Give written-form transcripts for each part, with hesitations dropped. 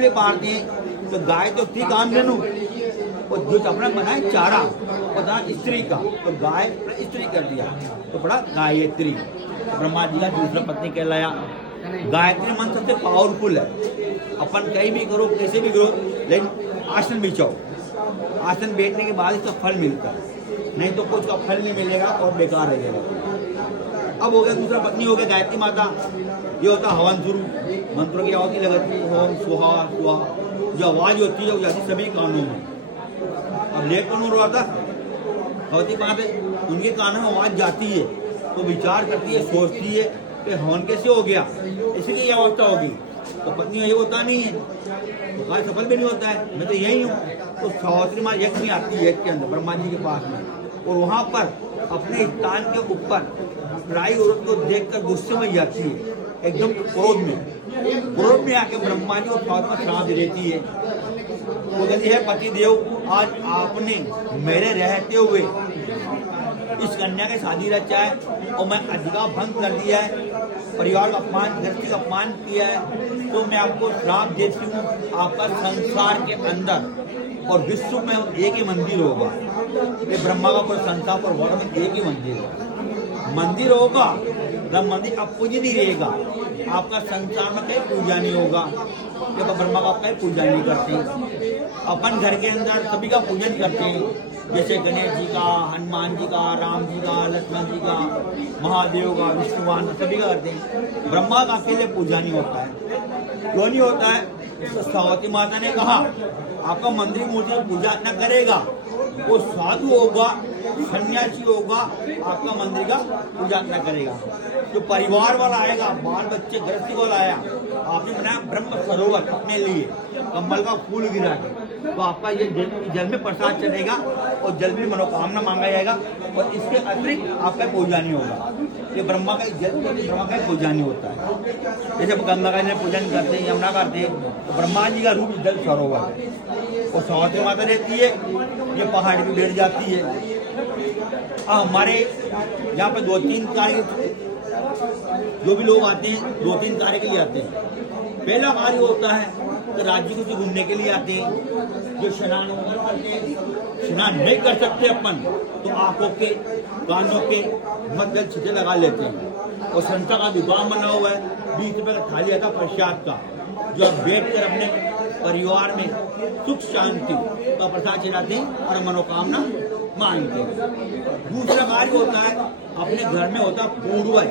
इसलिए मारते हैं तो गाय तो थी कामधेनु और जो अपना बनाए चारा पता स्त्री का, तो गाय स्त्री कर दिया तो बड़ा गायत्री। ब्रह्मा जी का दूसरा पत्नी कहलाया। गायत्री मंत्र सबसे पावरफुल है। अपन कहीं भी करो, कैसे भी करो, लेकिन आसन बिछाओ। आसन बैठने के बाद इसका फल मिलता है, नहीं तो कुछ का फल नहीं मिलेगा और बेकार रहेगा। अब हो गया दूसरा पत्नी, हो गया गायत्री माता। ये होता हवन शुरू, मंत्रों की आवाज़ लगती है, ओम सुहा सुहा, जो आवाज़ होती है वो जाती सभी कानों में। अब ले कौन हो रहा था? भगवती माता, उनके कानों में आवाज़ जाती है तो विचार करती है, सोचती है कि हवन कैसे हो गया, इसलिए ये अवस्था होगी। तो पत्नी ये होता नहीं है तो कार्य सफल भी नहीं होता है। मैं तो यही हूँ। तो सावित्री माँ यज्ञ में आती है, यज्ञ के अंदर ब्रह्मा जी के पास में, और वहाँ पर अपने स्थान के ऊपर राई औरत को देखकर गुस्से में जाती है, एकदम क्रोध में आके ब्रह्मा जी और सावित्री माँ श्राप देती है। वो कहती है, पति देव, आज आपने मेरे रहते हुए इस कन्या के शादी रचा है और मैं अधिकार भंग कर दिया है, परिवार का अपमान, धरती का अपमान किया है, तो मैं आपको श्राप देती हूँ। आपका संसार के अंदर और विश्व में एक ही मंदिर होगा। ये ब्रह्मा का कोई संसार पर वर्ग में एक ही मंदिर होगा। ब्रह्म मंदिर अब पूज नहीं रहेगा, आपका संसार में कहीं पूजा नहीं होगा, जब ब्रह्मा का कहीं पूजा नहीं करते। अपन घर के अंदर सभी का पूजन करते हैं, जैसे गणेश जी का, हनुमान जी का, राम जी का, लक्ष्मण जी का, महादेव का, विष्णुवान, सभी का करते हैं। ब्रह्मा का अकेले पूजा नहीं होता है। क्यों नहीं होता है? तो सावित्री माता ने कहा, आपका मंदिर मूर्ति पूजा न करेगा, वो साधु होगा, सन्यासी होगा, आपका मंदिर का पूजा न करेगा। जो परिवार वाला आएगा, बाल बच्चे गृहस्थी वाला आया, आपने बनाया ब्रह्म सरोवर अपने लिए, कमल का फूल गिरा के, तो आपका ये जल में प्रसाद चलेगा और जल में मनोकामना मांगा जाएगा, और इसके अतिरिक्त आपका पूजा नहीं होगा। ये ब्रह्मा का ब्रह्मा का पूजा नहीं होता है। जैसे गंगा का पूजन करते हैं, यमुना करते हैं, तो ब्रह्मा जी का रूप जल सरोवर है। और सावित्री माता रहती है, ये पहाड़ पे बैठ जाती है। हमारे यहाँ पे 2-3 कार्य, जो भी लोग आते हैं 2-3 कार्य के लिए आते हैं। पहला कार्य होता है तो राज्य को घूमने के लिए आते हैं, जो स्नान स्नान नहीं कर सकते अपन, तो आंखों के, कानों के मध्य छिटे लगा लेते हैं। और संता का दुकान बना हुआ है, 20 रुपए का थाली आता प्रसाद का, जो आप बैठ कर अपने परिवार में सुख शांति का प्रसाद चलाते हैं और मनोकामना मांगते हैं। दूसरा कार्य होता है, अपने घर में होता है पूर्वज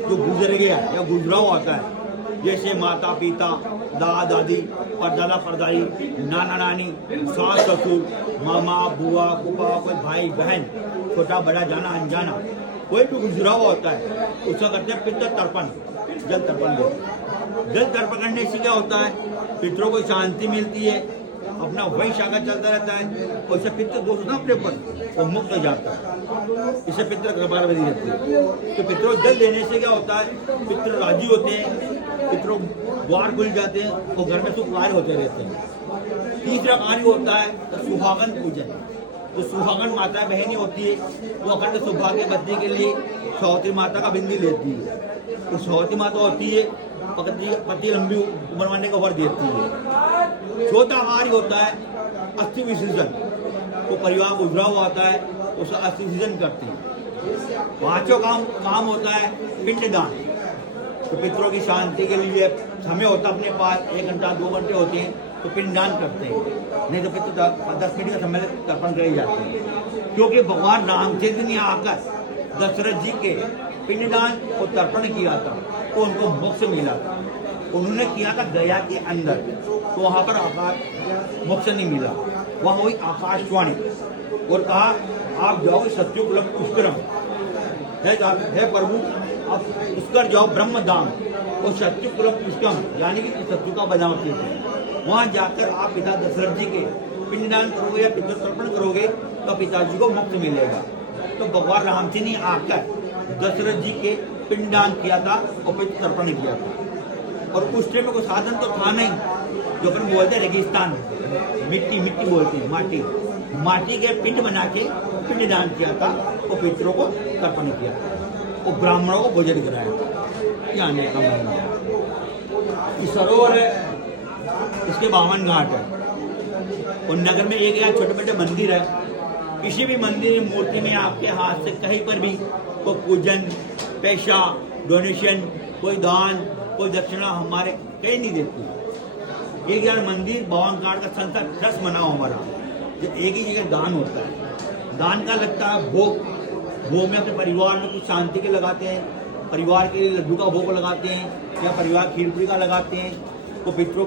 जो गुजर गया या गुजरा हुआ होता है, जैसे माता पिता, दादा दादी, परदादा परदादी, नाना नानी, सास ससुर, मामा बुआ फूफा, कोई भाई बहन, छोटा बड़ा जाना अनजाना, कोई भी गुजरा हुआ होता है, उसका करते हैं पितृ तर्पण, जल तर्पण देते। जल तर्पण करने से क्या होता है? पितरों को शांति मिलती है, अपना वही शाखा चलता रहता है, और इससे पितृ दोष होता है अपने ऊपर, वो मुक्त हो जाता है। इससे पितृ कृपा बनी रहती है। तो पितरों जल देने से क्या होता है? पितृ राजी होते हैं, पितरों द्वार खुल जाते हैं और घर में सुख कार्य होते रहते हैं। तीसरा कार्य होता है सुहागन पूजन। जो सुहागन माता बहनी होती है, वो अखंड सौभाग्य बचने के लिए सावित्री माता का बिंदी लेती है। तो सावित्री माता होती है, पति लंबी उम्र मानने का वर देती है। चौथा कार्य होता है अस्थि विसर्जन। तो परिवार गुजरा हुआ होता है, उसका अस्थि विसर्जन करते हैं। पांचों काम होता है पिंडदान। तो पितरों की शांति के लिए समय होता है अपने पास, 1 घंटा 2 घंटे होते हैं, तो पिंडदान करते हैं। नहीं तो पितृ 10 मिनट का समय तर्पण करे जाते हैं। क्योंकि भगवान रामचंद्र ने आकर दशरथ जी के पिंडदान और तर्पण किया था, तो उनको मोक्ष मिला था। उन्होंने किया था गया के अंदर, तो वहाँ पर आकाश मोक्ष नहीं मिला, वहाँ हुई आकाशवाणी और कहा, आप जाओ सत्युग पुष्करम, है प्रभु आप पुष्कर जाओ ब्रह्मधाम, और सत्युग पुष्करम यानी कि सत्यु का बधाव किए थे। वहाँ जाकर आप पिता दशरथ जी के पिंडदान करोगे या पितृ तर्पण करोगे तो पिताजी को मुक्त मिलेगा। तो भगवान रामचंद्र ने आकर दशरथ जी के पिंडदान किया था और पितृ तर्पण किया था। और उस टाइम में कोई साधन तो था नहीं, जो अपन बोलते हैं रेगिस्तान, मिट्टी बोलते हैं, माटी के पिंड बना के पिंडदान किया था और पितरों को तर्पण किया था और ब्राह्मणों को भोजन कराया था। आने का सरोवर है इसके 52 घाट है। और नगर में एक या छोटे छोटे मंदिर है। किसी भी मंदिर में मूर्ति में आपके हाथ से कहीं पर भी कोई पूजन, पैसा, डोनेशन, कोई दान, कोई दक्षिणा हमारे कहीं नहीं देती। एक यार मंदिर 52 घाट का संस्था ट्रस्ट मनाओ हमारा, जो एक ही जगह दान होता है। दान का लगता है भोग, भोग में अपने परिवार में कुछ शांति के लगाते हैं, परिवार के लिए लड्डू का भोग लगाते हैं, या परिवार खीर पूरी का लगाते हैं, तो पितरों के